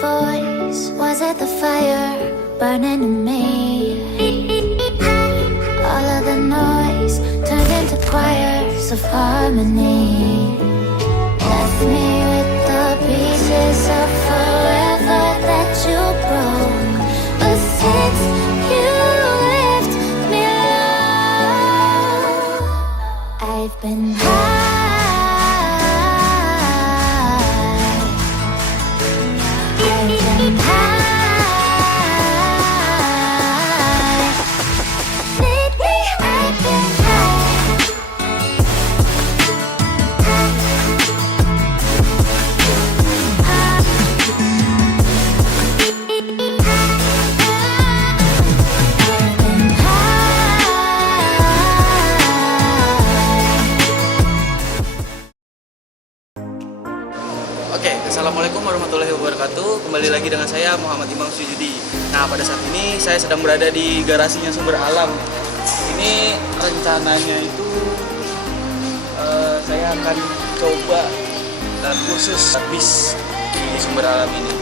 voice? Was it the fire burning in me? All of the noise turned into choirs of harmony. Left me with the pieces of forever that you broke. But since you left me alone, I've been high. Oke, assalamualaikum warahmatullahi wabarakatuh. Kembali lagi dengan saya Muhammad Imam Sujudi. Nah, pada saat ini saya sedang berada di garasinya Sumber Alam. Ini rencananya itu saya akan coba kursus bis di Sumber Alam ini.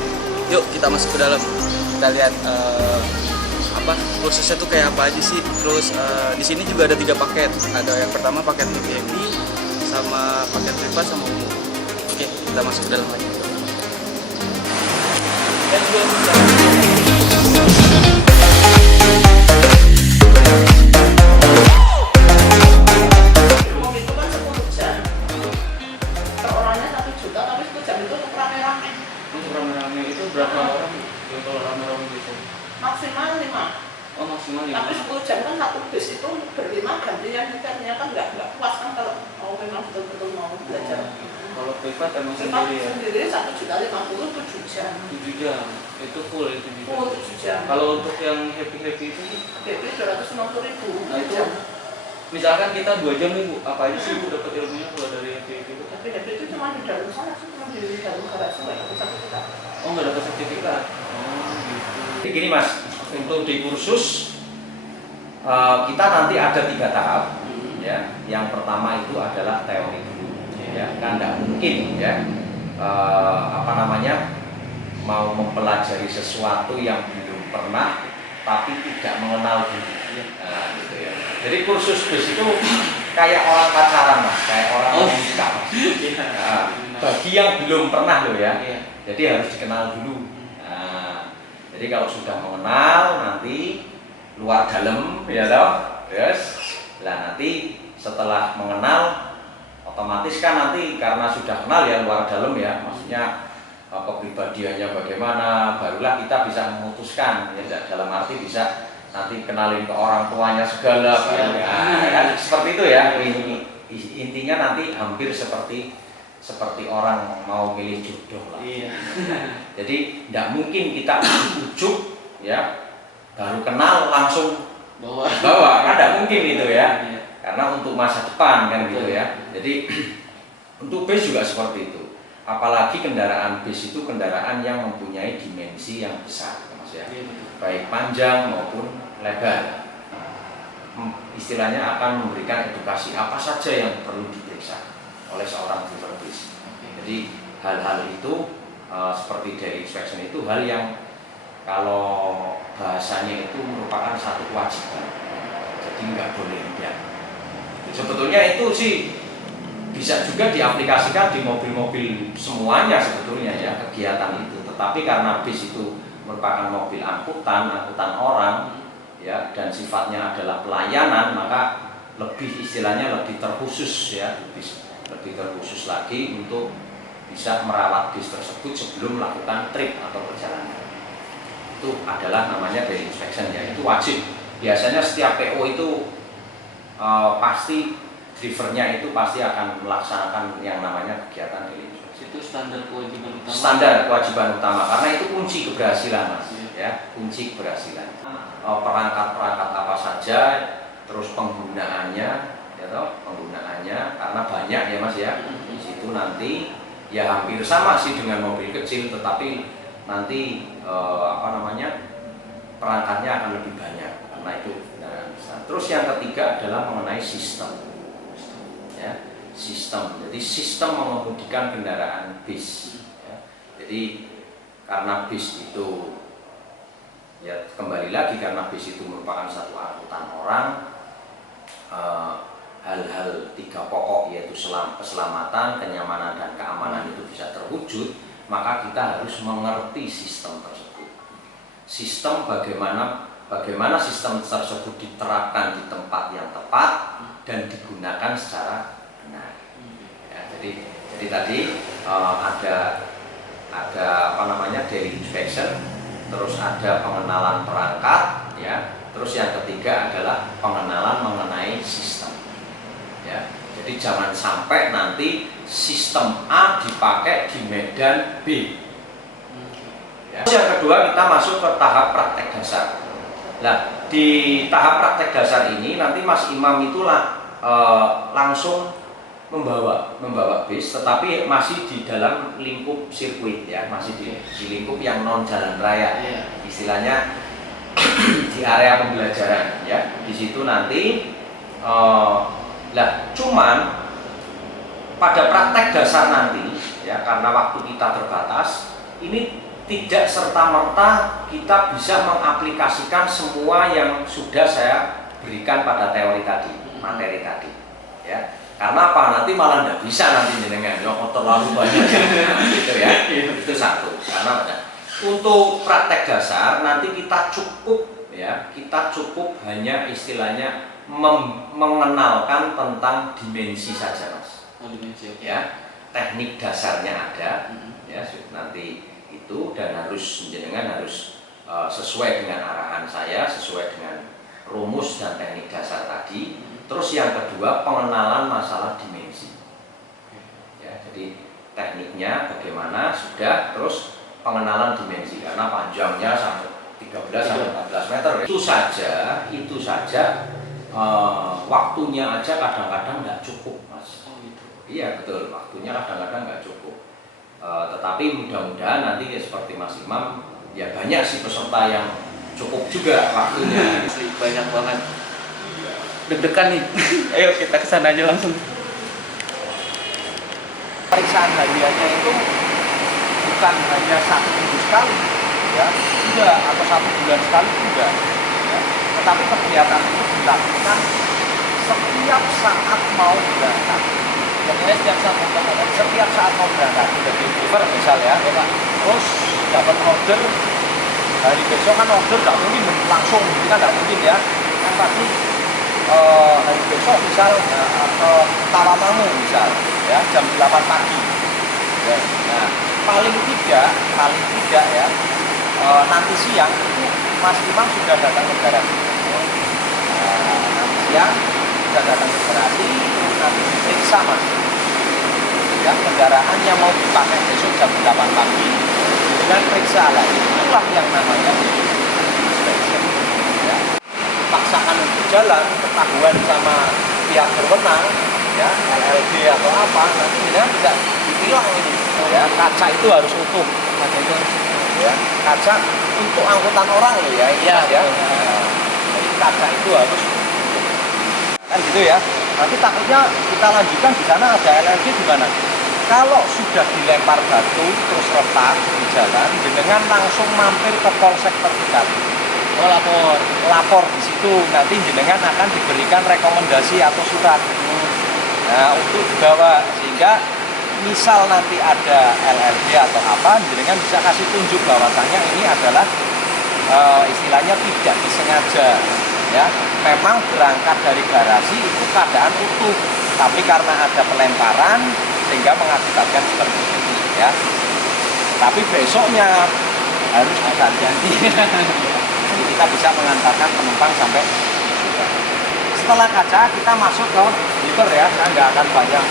Yuk kita masuk ke dalam. Kita lihat kursusnya tuh kayak apa aja sih. Terus di sini juga ada 3 paket. Ada yang pertama paket VIP, sama paket privat, sama umum. Oke, kita masuk ke dalam lagi. Let's go. Itu kan 10 jam. Per orangnya 1 juta, tapi 10 jam itu untuk rame-rame. Untuk rame-rame itu berapa orang? Ya, kalau rame-rame gitu. Maksimal 5. Oh, maksimal 5. Tapi 10 jam kan satu bis itu berlima gantian tiketnya kan nggak puas kan kalau mau memang betul-betul mau belajar. Kalau privat emang Privat sendiri ya? sendiri 1.050.000 7 jam. 7 jam, itu full ya 7 jam. Full 7 jam. Kalau untuk yang happy-happy itu? Happy 250.000. Nah itu, misalkan kita 2 jam nih Bu, apa aja sih Bu dapat ilmunya kalau dari happy-happy itu? Tapi happy itu cuma di dalam sana sih, cuma di dalam garasi nggak dapat sertifikat. Oh, nggak dapat sertifikat? Oh gitu. Jadi gini Mas, untuk di kursus kita nanti ada 3 tahap. Ya, yang pertama itu adalah teori dulu. Ya, kan tidak mungkin ya mau mempelajari sesuatu yang belum pernah tapi tidak mengenal dulu. Nah, gitu ya. Jadi kursus bis itu kayak orang pacaran Mas, kayak orang menikah Mas. Nah, bagi yang belum pernah loh ya. Jadi harus dikenal dulu. Nah, jadi kalau sudah mengenal nanti luar dalam ya toh. Yes. Nah, nanti setelah mengenal otomatis kan nanti karena sudah kenal ya luar dalam ya, maksudnya kepribadiannya bagaimana, barulah kita bisa memutuskan ya, dalam arti bisa nanti kenalin ke orang tuanya segala baru ya, kan seperti itu ya. Intinya nanti hampir seperti orang mau milih jodoh lah. Jadi tidak mungkin kita ujuk ya baru kenal langsung bawa, tidak mungkin itu ya. Karena untuk masa depan kan gitu ya. Jadi untuk bis juga seperti itu. Apalagi kendaraan bis itu kendaraan yang mempunyai dimensi yang besar, Mas ya. Baik panjang maupun lebar. Istilahnya akan memberikan edukasi apa saja yang perlu diperiksa oleh seorang driver bis. Jadi hal-hal itu seperti dari inspection itu hal yang kalau bahasanya itu merupakan satu kewajiban. Jadi nggak boleh ya. Sebetulnya itu sih bisa juga diaplikasikan di mobil-mobil semuanya sebetulnya ya kegiatan itu. Tetapi karena bis itu merupakan mobil angkutan orang ya dan sifatnya adalah pelayanan, maka istilahnya lebih terkhusus ya, lebih terkhusus lagi untuk bisa merawat bis tersebut sebelum melakukan trip atau perjalanan. Itu adalah namanya daily inspection ya, itu wajib. Biasanya setiap PO itu pasti drivernya itu pasti akan melaksanakan yang namanya kegiatan daily inspection. Itu standar kewajiban utama. Standar kewajiban utama karena itu kunci keberhasilan Mas ya, kunci keberhasilan. Perangkat-perangkat apa saja, terus penggunaannya ya toh, penggunaannya karena banyak ya Mas ya. Di situ nanti ya hampir sama sih dengan mobil kecil, tetapi nanti perangkatnya akan lebih banyak karena itu. Terus yang ketiga adalah mengenai sistem, ya, sistem. Jadi sistem mengemudikan kendaraan bis. Ya. Jadi karena bis itu ya kembali lagi karena bis itu merupakan satu angkutan orang, hal-hal 3 pokok yaitu keselamatan, kenyamanan, dan keamanan itu bisa terwujud, maka kita harus mengerti sistem tersebut. Sistem bagaimana sistem tersebut diterapkan di tempat yang tepat dan digunakan secara benar. Ya, jadi tadi ada apa namanya daily inspection, terus ada pengenalan perangkat, ya, terus yang ketiga adalah pengenalan mengenai sistem. Ya, jadi jangan sampai nanti sistem A dipakai di medan B. Ya. Yang kedua kita masuk ke tahap praktek dasar. Nah, di tahap praktek dasar ini nanti Mas Imam itulah langsung membawa bis, tetapi masih di dalam lingkup sirkuit, ya, masih di lingkup yang non jalan raya, istilahnya di area pembelajaran, ya. Di situ nanti cuman pada praktek dasar nanti, ya, karena waktu kita terbatas, ini tidak serta-merta kita bisa mengaplikasikan semua yang sudah saya berikan pada teori tadi, materi tadi, ya. Karena apa? Nanti malah tidak bisa nanti jenengan, terlalu banyak, gitu ya. Itu satu. Karena untuk praktek dasar nanti kita cukup, ya, kita cukup hanya istilahnya mengenalkan tentang dimensi saja, Mas. Dimensi, okay. Ya, teknik dasarnya ada, ya, nanti itu, dan harus jenengan harus sesuai dengan arahan saya, sesuai dengan rumus dan teknik dasar tadi. Terus yang kedua pengenalan masalah dimensi. Ya, jadi tekniknya bagaimana sudah, terus pengenalan dimensi karena panjangnya sampai 13 sampai 14 meter. Itu saja waktunya aja kadang-kadang nggak cukup, Mas. Oh, gitu. Iya betul, waktunya kadang-kadang nggak cukup. Tetapi mudah-mudahan nanti ya, seperti Mas Imam, ya banyak sih peserta yang cukup juga waktunya. Banyak banget. Deg-degan nih. Ayo kita kesana aja langsung. Periksaan hariannya itu bukan hanya 1 minggu sekali, ya, tidak, atau 1 bulan sekali tidak, ya. Tetapi kegiatan itu dilakukan setiap saat mau berangkat. Jadi setiap saat mau berangkat. Jadi driver misalnya, ya, Pak, terus dapat order hari besok kan order nggak mungkin langsung, kita nggak mungkin, ya, kan pasti hari besok misal atau Tawamangu misal, ya, jam 8 pagi, ya. Nah, paling tidak ya, nanti siang itu Mas Imam sudah datang ke garasi. Nanti siang sudah datang ke garasi, nanti diperiksa, Mas, ya, kendaraan yang mau dipakai besok jam 8 pagi dengan periksa lagi. Itulah yang namanya inspection, ya. Paksakan untuk jalan, ketahuan sama pihak berwenang, ya, LLB atau apa, nanti bisa ditilang ini, ya. Kaca itu harus utuh, ya, kaca untuk angkutan orang loh, ya, ya. Jadi kaca itu harus utuh, kan gitu, ya. Nanti takutnya kita lanjutkan di sana ada LLB di mana? Kalau sudah dilempar batu terus retak di jalan, jenengan langsung mampir ke polsek terdekat. Oh, lapor di situ, nanti jenengan akan diberikan rekomendasi atau surat, nah, untuk dibawa, sehingga misal nanti ada LLB atau apa, jenengan bisa kasih tunjuk bahwasanya ini adalah istilahnya tidak disengaja, ya, memang berangkat dari garasi itu keadaan utuh, tapi karena ada pelemparan sehingga mengakibatkan seperti ini, ya. Tapi besoknya harus diganti. Kita bisa mengantarkan penumpang sampai setelah kaca kita masuk ke liter, ya. Saya nggak akan banyak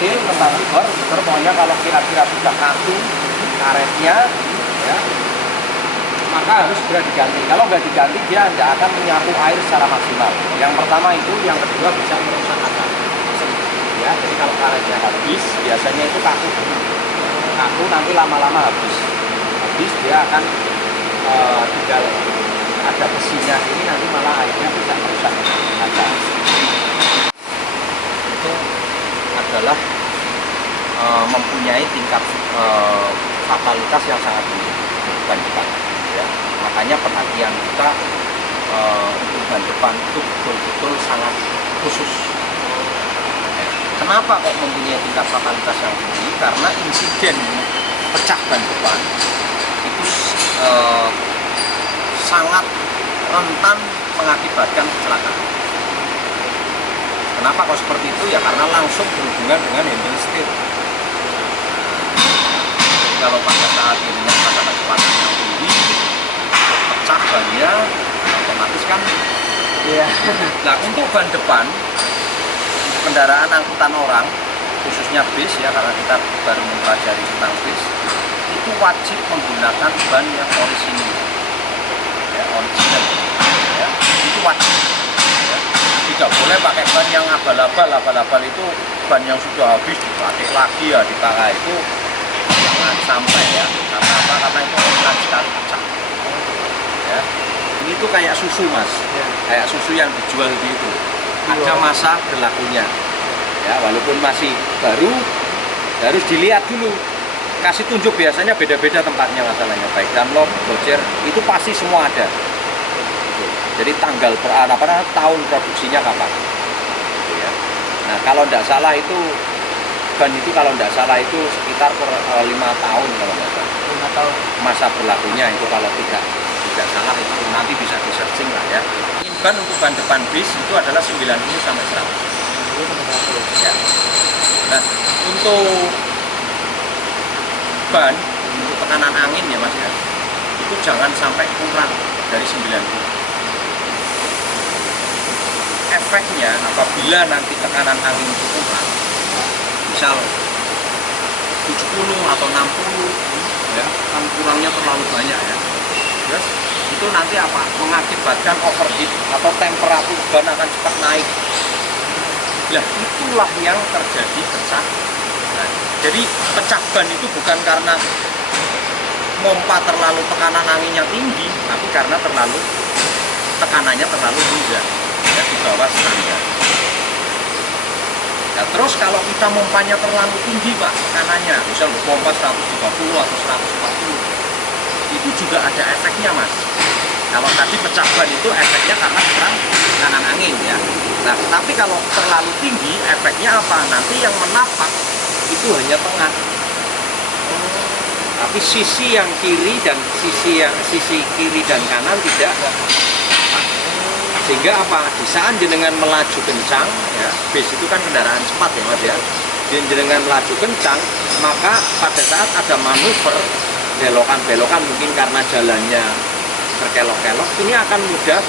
detail tentang liter pokoknya kalau kira-kira sudah kaku karetnya, ya, maka harus segera diganti. Kalau nggak diganti dia tidak akan menyapu air secara maksimal. Yang pertama itu, yang kedua bisa merusak kaca, ya. Jadi kalau karetnya habis biasanya itu kaku nanti lama-lama habis dia akan tinggal ada besinya, ini nanti malah airnya bisa merusak kaca. Itu adalah mempunyai tingkat fatalitas yang sangat tinggi. ban depan. Ya. Makanya perhatian kita untuk ban depan itu betul-betul sangat khusus. Kenapa kok mempunyai tingkat fatalitas yang tinggi? Karena insiden pecah ban depan itu sangat rentan mengakibatkan kecelakaan. Kenapa kok seperti itu? Ya karena langsung berhubungan dengan handle setir. Kalau pada saat ini pada kecepatan yang tinggi, pecah bannya, otomatis kan. Iya. Nah untuk ban depan, untuk kendaraan angkutan orang, khususnya bis ya karena kita baru mempelajari tentang bis, itu wajib menggunakan ban yang orisinil. Ya, original. Ya, itu wajib. Ya. Tidak boleh pakai ban yang abal-abal itu ban yang sudah habis dipakai lagi ya dipakai itu jangan sampai ya. Karena apa? Karena itu rentan sekali pecah. Ya. Ini tuh kayak susu mas, kayak susu yang dijual di itu. Ada masa berlakunya. Ya, walaupun masih baru, harus dilihat dulu. Kasih tunjuk biasanya beda-beda tempatnya masalahnya. Baik Dunlop, Bojer, itu pasti semua ada. Jadi tanggal tahun produksinya kapan. Ya. Nah kalau tidak salah itu ban itu kalau tidak salah itu sekitar 5 tahun kalau tidak salah. 5 tahun masa berlakunya itu kalau tidak salah itu nanti bisa di searching lah ya. Ban untuk ban depan bis itu adalah 90 sampai 100. Ya. Nah untuk ban untuk tekanan angin ya mas ya itu jangan sampai kurang dari 90. Efeknya apabila nanti tekanan angin itu kurang, misal 70 atau 60 ya kan kurangnya terlalu banyak ya. Yes. Itu nanti apa? Mengakibatkan overheat atau temperatur ban akan cepat naik. Nah, itulah yang terjadi pecah. Nah, jadi pecah ban itu bukan karena mompa terlalu tekanan anginnya tinggi, tapi karena tekanannya terlalu rendah, ya, di bawah standar. Nah, terus kalau kita mompanya terlalu tinggi pak tekanannya, misal pompa 130 atau 140, itu juga ada efeknya mas. Kalau tadi pecah ban itu efeknya karena kurang tekanan angin ya. Nah, tapi kalau terlalu tinggi efeknya apa? Nanti yang menapak itu hanya tengah. Tapi sisi yang kiri dan sisi kiri dan kanan tidak. Sehingga apa? Di saat jenengan melaju kencang, ya, bis itu kan kendaraan cepat ya mas ya. Jenengan melaju kencang, maka pada saat ada manuver belokan-belokan mungkin karena jalannya berkelok-kelok, ini akan mudah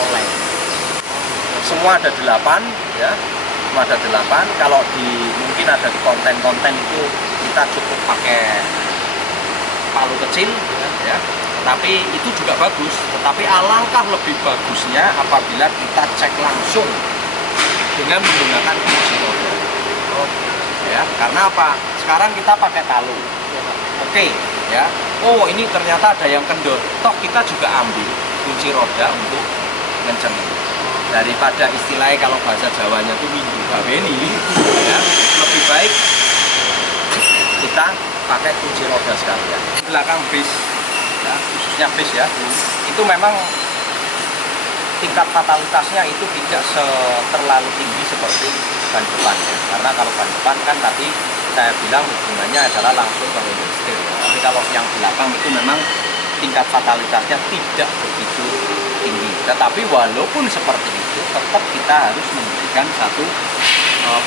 oleng. Semua ada 8 ya, semua ada 8. Kalau mungkin ada di konten-konten itu kita cukup pakai palu kecil ya. Tapi itu juga bagus, tetapi alangkah lebih bagusnya apabila kita cek langsung dengan menggunakan kunci roda. Ya, karena apa? Sekarang kita pakai palu. Oke, ya. Oh, ini ternyata ada yang kendor. Toh kita juga ambil kunci roda untuk ngencengin. Daripada istilahnya kalau bahasa Jawanya itu minggu gaweni, ya, lebih baik kita pakai kunci roda sekalian. Belakang bis, ya, khususnya bis ya, itu memang tingkat fatalitasnya itu tidak terlalu tinggi seperti ban depan ya. Karena kalau ban depan kan tadi saya bilang hubungannya adalah langsung ke handle setir ya. Tapi kalau yang belakang itu memang tingkat fatalitasnya tidak begitu tinggi. Tetapi walaupun seperti itu tetap kita harus memberikan satu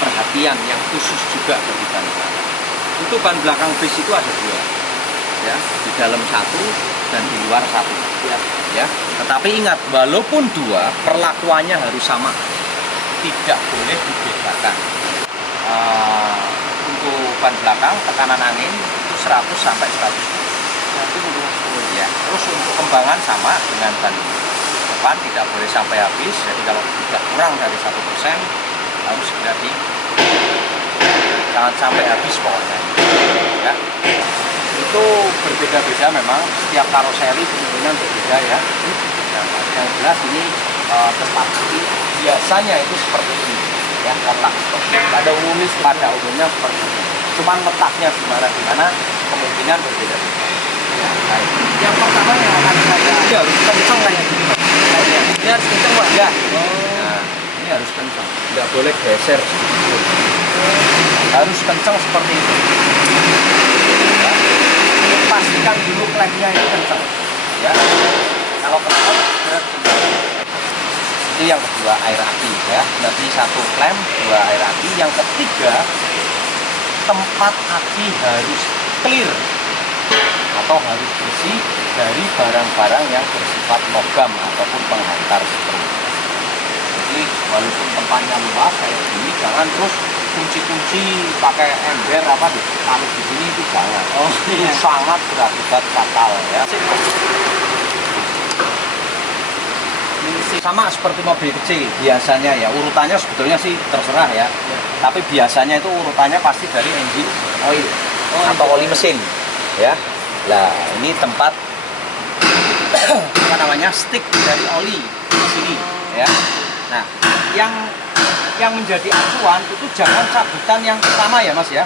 perhatian yang khusus juga bagi ban belakang. Untuk ban belakang bis itu ada 2 ya, di dalam 1 dan di luar 1 ya. Tetapi ingat, walaupun 2 perlakuannya harus sama, tidak boleh dibedakan. Untuk ban belakang tekanan angin itu 100 sampai 110 ya. Terus untuk kembangan sama dengan ban depan, tidak boleh sampai habis. Jadi kalau tidak kurang dari 1% harus segera jangan sampai habis pokoknya ya. Itu berbeda-beda memang, setiap karoseri kemungkinan berbeda ya. Yang jelas ini tempat ini biasanya itu seperti ini ya, kotak seperti ini. Pada umumnya seperti ini. Cuman letaknya gimana kemungkinan berbeda-beda. Baik. Yang pertama yang akan saya harus kencang kayak gini Mas. Ini harus kenceng Pak. Ya. Nah, ini harus kencang. Nggak boleh geser. Harus kencang seperti itu. Ya. Pastikan dulu klemnya itu kencang. Ya. Kalau kencang, berat kencang. Itu yang kedua, air aki ya. Berarti 1 klem, 2 air aki. Yang ketiga, tempat aki harus clear atau harus bersih dari barang-barang yang bersifat logam ataupun penghantar skru. Jadi walaupun tempatnya luas kayak gini, jangan terus kunci-kunci pakai ember apa ditaruh di sini, itu jangan. Oh iya. Sangat berakibat fatal ya. Sama seperti mobil kecil biasanya ya, urutannya sebetulnya sih terserah ya. Tapi biasanya itu urutannya pasti dari engine oil atau oli mesin ya. Nah, ini tempat apa namanya, stick dari oli di sini ya. Nah, yang menjadi acuan itu jangan cabutan yang pertama ya Mas ya.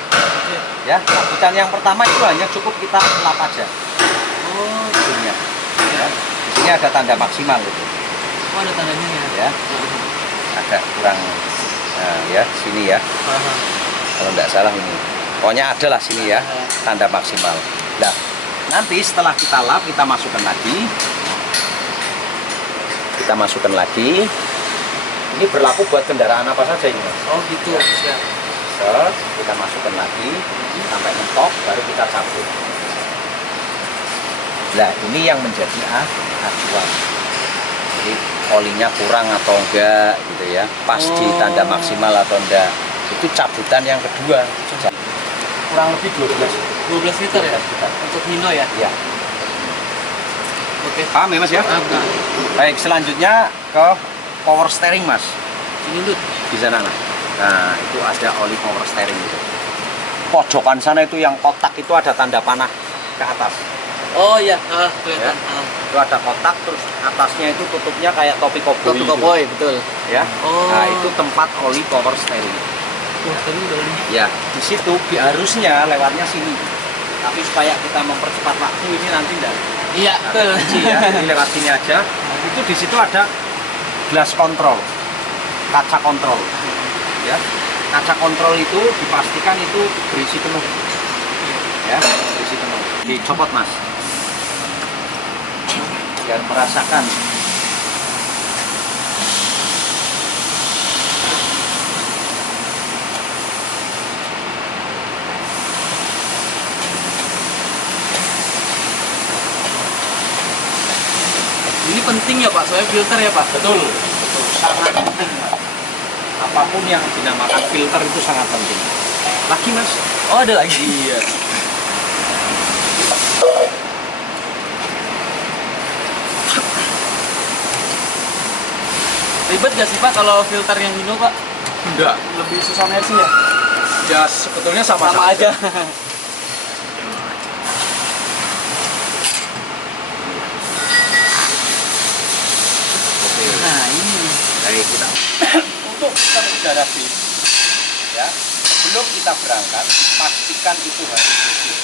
Ya, cabutan yang pertama itu hanya cukup kita lap aja. Oh, Ujungnya. Ya. Di sini ada tanda maksimal gitu. oh ada tandanya ya. Ya. Agak kurang ya, sini ya. Kalau nggak salah ini. Pokoknya ada lah sini ya, tanda maksimal. Nah, nanti setelah kita lap, kita masukkan lagi. Kita masukkan lagi. Ini berlaku buat kendaraan apa saja ini, Mas. Oh gitu. Ya. Siap. Set, kita masukkan lagi sampai mentok, baru kita cabut. Nah, ini yang menjadi acuan. Jadi olinya kurang atau enggak gitu ya, pas di tanda maksimal atau enggak. Itu cabutan yang kedua. Kurang lebih 12 liter ya? 12 liter. Untuk Hino ya? Ya. Oke. Paham ya Mas ya? Nah, Baik, selanjutnya ke power steering Mas. ini Dut. Di sana nah, itu ada oli power steering gitu. Pojokan sana itu yang kotak itu ada tanda panah ke atas. Oh iya, kelihatan. Itu ada kotak, terus atasnya itu tutupnya kayak topi koboi. Topi koboi, betul. Ya. Oh. Nah, itu tempat oli power steering. Wah, tadi udah oli. Ya, di situ harusnya lewatnya sini. Tapi supaya kita mempercepat waktu ini nanti enggak. Iya, betul. Ya, ini lewat sini aja. Itu di situ ada glass control, kaca kontrol. Ya, kaca kontrol itu dipastikan itu berisi penuh. Ya, berisi penuh. Dicopot Mas. Biar merasakan. Ini penting ya Pak, soalnya filter ya Pak. Betul, betul, sangat penting Mas. Apapun yang dinamakan filter itu sangat penting. Lagi Mas? Oh ada lagi. Iya. Ribet gak sih Pak kalau filter yang Hino Pak? Enggak, Lebih susah mercy ya? ya sebetulnya sama aja. Nah ini. Baik, kita untuk filter udara bis ya, sebelum kita berangkat pastikan itu harus bersih.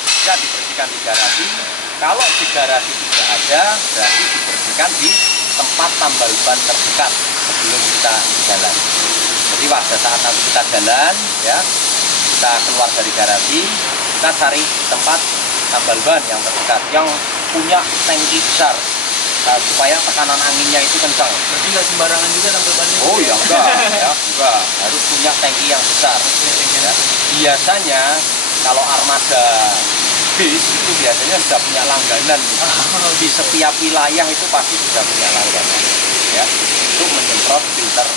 Bisa dibersihkan di garasi. Kalau di garasi tidak ada, berarti dibersihkan di tempat tambal ban terdekat sebelum kita jalan. Jadi pada saat nanti kita jalan ya, kita keluar dari garasi, kita cari tempat tambal ban yang terdekat yang punya tangki besar. Supaya tekanan anginnya itu kencang. Berarti nggak sembarangan juga tampil bannya? Oh ya enggak, ya enggak. Harus punya tangki yang besar. Ya. Biasanya kalau armada bis itu biasanya sudah punya langganan. Gitu. Di setiap wilayah itu pasti sudah punya langganan. Ya, untuk menyemprot filter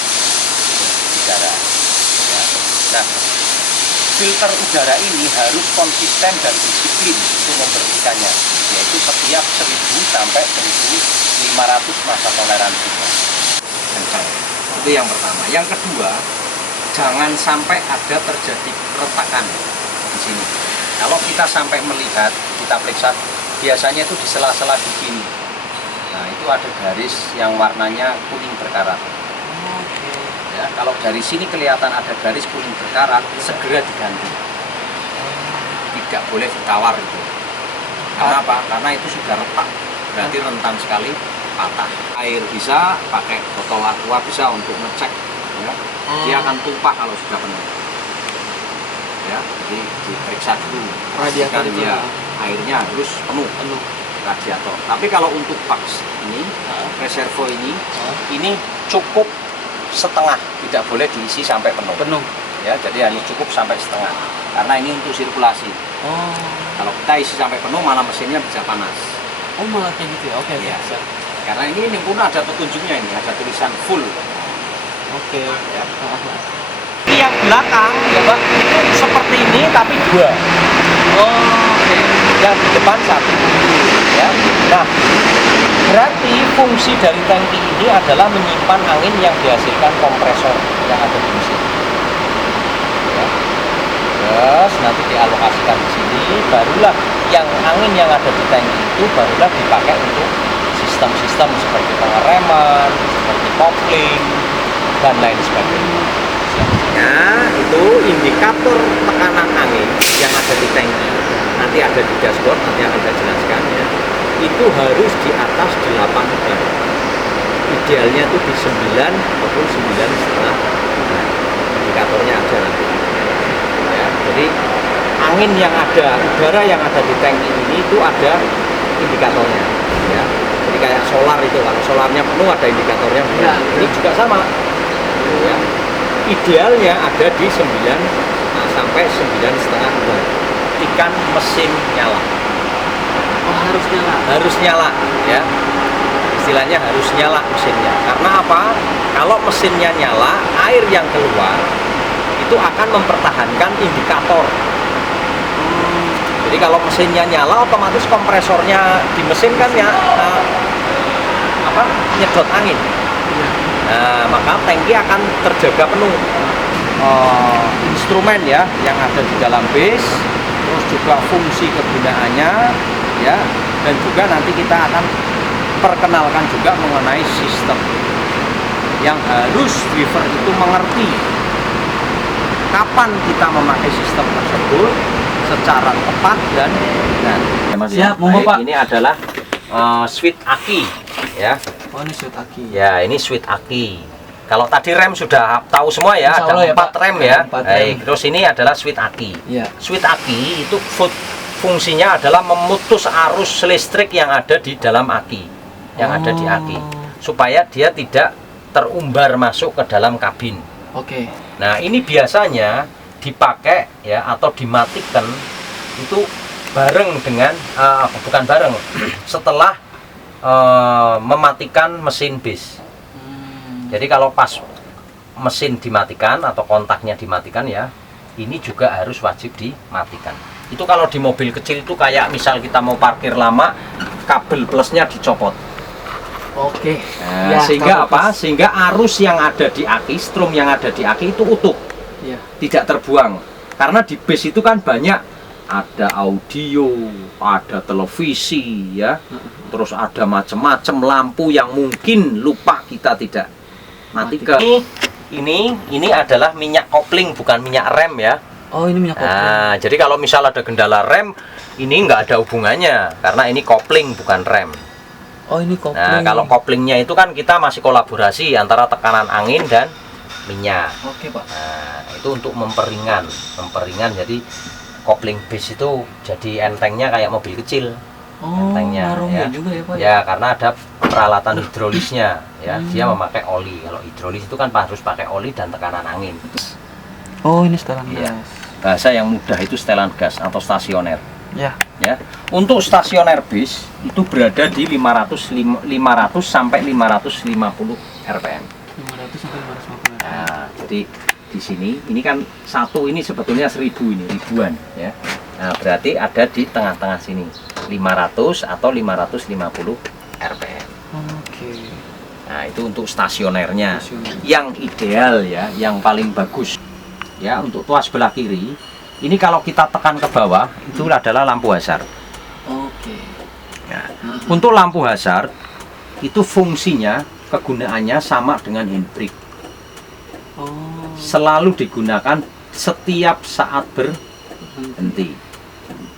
udara. Ya. Nah, filter udara ini harus konsisten dan disiplin untuk membersihkannya, yaitu setiap 1000 sampai 1500 masa toleransinya. Kencang. Itu yang pertama. Yang kedua, jangan sampai ada terjadi retakan di sini. Kalau kita sampai melihat, kita periksa, biasanya itu di sela-sela di sini. Nah, itu ada garis yang warnanya kuning berkarat. Ya, kalau dari sini kelihatan ada garis kuning berkarat, segera diganti. Tidak boleh ditawar itu. Karena apa? Karena itu sudah retak, berarti rentan sekali patah. Air bisa, pakai botol aqua bisa untuk ngecek, ya. Dia akan tumpah kalau sudah penuh. Ya, jadi diperiksa dulu. Radiator itu dia airnya harus penuh radiator. Tapi kalau untuk box ini, reservo ini cukup setengah, tidak boleh diisi sampai penuh. Ya, jadi hanya cukup sampai setengah. Karena ini untuk sirkulasi. Kalau kita isi sampai penuh, malah mesinnya bisa panas. Oh, malah kayak gitu ya. Oke. Ya. Karena ini pun ada petunjuknya, ini ada tulisan full. Oke. Ya. Ini yang belakang, ya Pak, itu seperti ini tapi dua. Oke. Yang di depan satu. Ya. Nah, berarti fungsi dari tangki ini adalah menyimpan angin yang dihasilkan kompresor yang ada di mesin. Ya. Terus nanti dialokasikan di sini, barulah yang angin yang ada di tangki itu barulah dipakai untuk sistem-sistem seperti pengereman, seperti kopling, dan lain sebagainya. Nah, itu indikator tekanan angin yang ada di tangki. Nanti ada di dashboard, nanti akan saya jelaskan ya. Itu harus di atas 8 bar. Idealnya itu di 9 maupun 9,5 bar. Indikatornya ada nanti. Ya, jadi angin yang ada, udara yang ada di tangki ini itu ada indikatornya. Ya. Jadi kayak solar itu, kalau solarnya penuh ada indikatornya. Ya. Ini juga sama. Ya. Idealnya ada di 9 sampai 9,5 bar. Pastikan mesin nyala. Harus nyala. Harus nyala, ya. Istilahnya harus nyala mesinnya. Karena apa? Kalau mesinnya nyala, air yang keluar itu akan mempertahankan indikator. Jadi kalau mesinnya nyala, otomatis kompresornya di mesin kan ya nyedot angin. Nah, maka tangki akan terjaga penuh. Instrumen ya yang ada di dalam base, terus juga fungsi kegunaannya, ya, dan juga nanti kita akan perkenalkan juga mengenai sistem yang harus driver itu mengerti kapan kita memakai sistem tersebut secara tepat dan benar. Siap, monggo, Pak. Ini adalah switch aki, ya. Oh, ini switch aki. Ya, ini switch aki. Kalau tadi rem sudah tahu semua ya, Insya Allah ada ya, 4 Pak. rem ya. 4 rem. Baik, terus ini adalah switch aki. Iya. Switch aki itu fungsinya adalah memutus arus listrik yang ada di dalam aki, yang ada di aki, supaya dia tidak terumbar masuk ke dalam kabin. Oke. Nah, ini biasanya dipakai ya atau dimatikan itu bareng dengan bukan bareng setelah mematikan mesin bis. Jadi kalau pas mesin dimatikan atau kontaknya dimatikan ya, ini juga harus wajib dimatikan. Itu kalau di mobil kecil itu kayak misal kita mau parkir lama, kabel plusnya dicopot. Oke. Nah, Ya, sehingga kabel apa? plus. Sehingga arus yang ada di aki, strom yang ada di aki itu utuh, Iya. tidak terbuang. Karena di bus itu kan banyak, ada audio, ada televisi ya, terus ada macam-macam lampu yang mungkin lupa kita tidak matikan. Ini adalah minyak kopling, bukan minyak rem ya. Oh, ini minyak kopling. Nah, jadi kalau misal ada kendala rem, ini nggak ada hubungannya karena ini kopling bukan rem. Oh, ini kopling. Nah, kalau koplingnya itu kan kita masih kolaborasi antara tekanan angin dan minyak. Oke, Pak. Nah, itu untuk memperingan. Jadi kopling base itu jadi entengnya kayak mobil kecil. Oh, Entengnya, aromnya ya. juga ya, Pak. Ya, karena ada peralatan hidrolisnya ya. Dia memakai oli. Kalau hidrolis itu kan harus pakai oli dan tekanan angin. Oh, ini setelan Iya. gas. Bahasa yang mudah itu setelan gas atau stasioner. Ya. Ya. Untuk stasioner bis itu berada di 500 sampai 550 rpm. 500 sampai 550. Nah, jadi di sini ini kan satu ini sebetulnya 1000 ini ribuan ya. Nah, berarti ada di tengah-tengah sini 500 atau 550 rpm. Oke. Nah, itu untuk stasionernya. Stasioner. Yang ideal ya, yang paling bagus ya untuk tuas sebelah kiri. Ini kalau kita tekan ke bawah itu adalah lampu hazard. Oke. Nah, untuk lampu hazard itu fungsinya, kegunaannya sama dengan handbrake. Oh. Selalu digunakan setiap saat berhenti.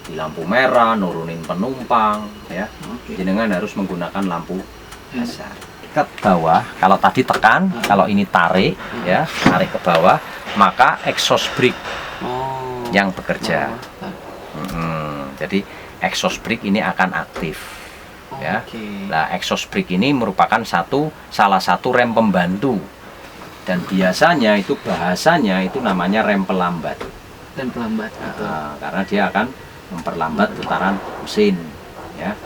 di lampu merah, nurunin penumpang, ya. Jenengan harus menggunakan lampu hazard. Ke bawah, kalau tadi tekan, kalau ini tarik, ya, tarik ke bawah, maka exhaust brake yang bekerja. Jadi exhaust brake ini akan aktif, ya. Nah, exhaust brake ini merupakan salah satu rem pembantu, dan biasanya itu bahasanya itu namanya rem pelambat. Dan pelambat. Karena dia akan memperlambat putaran mesin, ya.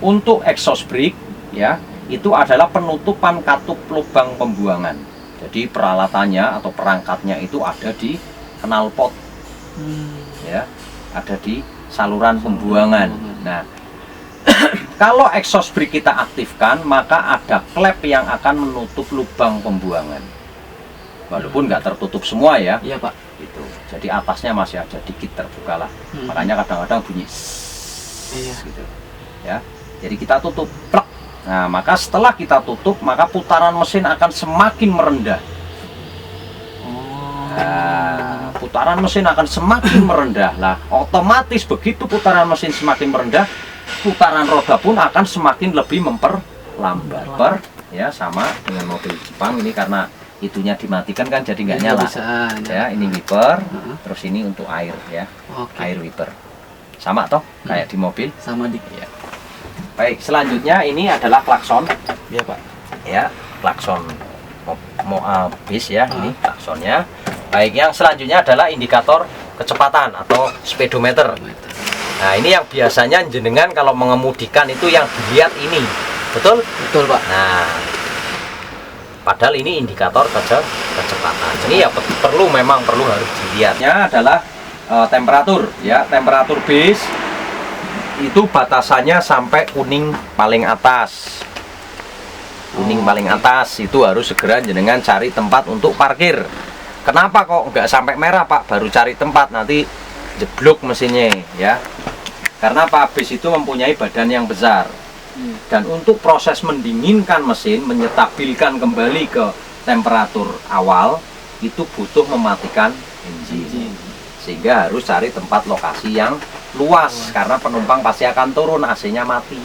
Untuk exhaust brake, ya, itu adalah penutupan katup lubang pembuangan. Jadi peralatannya atau perangkatnya itu ada di knalpot, ya, ada di saluran pembuangan. Nah, kalau exhaust brake kita aktifkan, maka ada klep yang akan menutup lubang pembuangan. Walaupun nggak tertutup semua, ya. Iya, Pak. Gitu. Jadi atasnya masih ada dikit terbuka lah. Makanya kadang-kadang bunyi gitu, ya. Jadi kita tutup, plek. Nah, maka setelah kita tutup, maka putaran mesin akan semakin merendah. Nah, putaran mesin akan semakin merendah. Lah, otomatis begitu putaran mesin semakin merendah, putaran roda pun akan semakin lebih memperlambat. Ya, sama dengan mobil Jepang ini karena itunya dimatikan kan jadi nggak nyala. Ya, ini wiper, terus ini untuk air, ya. Air wiper. Sama toh kayak di mobil? Sama di. Ya. Baik, selanjutnya ini adalah klakson. Iya, Pak. Ya, klakson bis, ya. Ini klaksonnya. Baik, yang selanjutnya adalah indikator kecepatan atau speedometer. Nah, ini yang biasanya jenengan kalau mengemudikan itu yang dilihat ini. Betul? Betul, Pak. Nah, padahal ini indikator kecepatan. Ini ya memang perlu harus dilihatnya adalah temperatur, ya. Temperatur bis itu batasannya sampai kuning paling atas. Kuning paling atas itu harus segera jenengan cari tempat untuk parkir. Kenapa kok nggak sampai merah, Pak? Baru cari tempat, nanti jeblok mesinnya, ya. Karena Pak, bis itu mempunyai badan yang besar. Dan untuk proses mendinginkan mesin, menyetabilkan kembali ke temperatur awal, itu butuh mematikan engine. Sehingga harus cari tempat lokasi yang luas, karena penumpang pasti akan turun, AC-nya mati.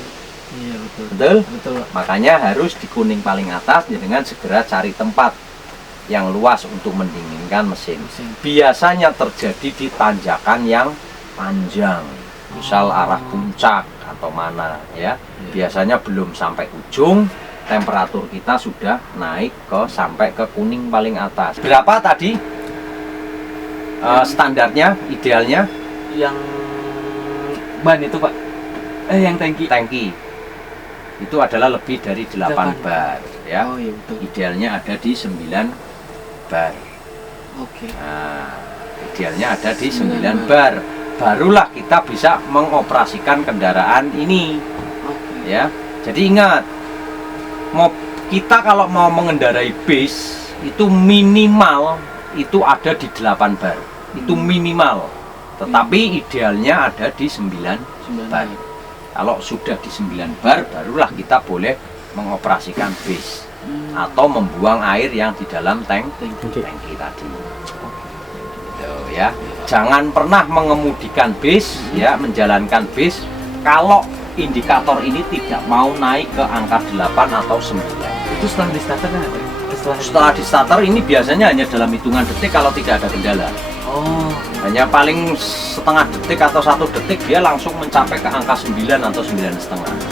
Iya, betul. Betul? Betul, Pak. Makanya harus di kuning paling atas dengan segera cari tempat yang luas untuk mendinginkan mesin. Biasanya terjadi di tanjakan yang panjang, misal arah puncak atau mana, ya. Biasanya belum sampai ujung, temperatur kita sudah naik sampai ke kuning paling atas. Berapa tadi standarnya, idealnya? Yang ban itu, Pak. Yang tangki itu adalah lebih dari 8 bar, ya. Oh, iya, betul. Idealnya ada di 9 bar. Oke. Nah, idealnya ada di 9 bar. Barulah kita bisa mengoperasikan kendaraan ini. Ya. Jadi ingat, kita kalau mau mengendarai bis itu minimal itu ada di 8 bar. Itu minimal. Tetapi idealnya ada di 9 bar. Kalau sudah di 9 bar, barulah kita boleh mengoperasikan bis atau membuang air yang di dalam tangki tadi. Gitu, ya. Jangan pernah mengemudikan bis, ya, menjalankan bis kalau indikator ini tidak mau naik ke angka 8 atau 9. Itu setelah di starter kan, Pak? Setelah di starter ini biasanya hanya dalam hitungan detik kalau tidak ada kendala. Oh. Hanya paling setengah detik atau 1 detik dia langsung mencapai ke angka 9 atau 9,5.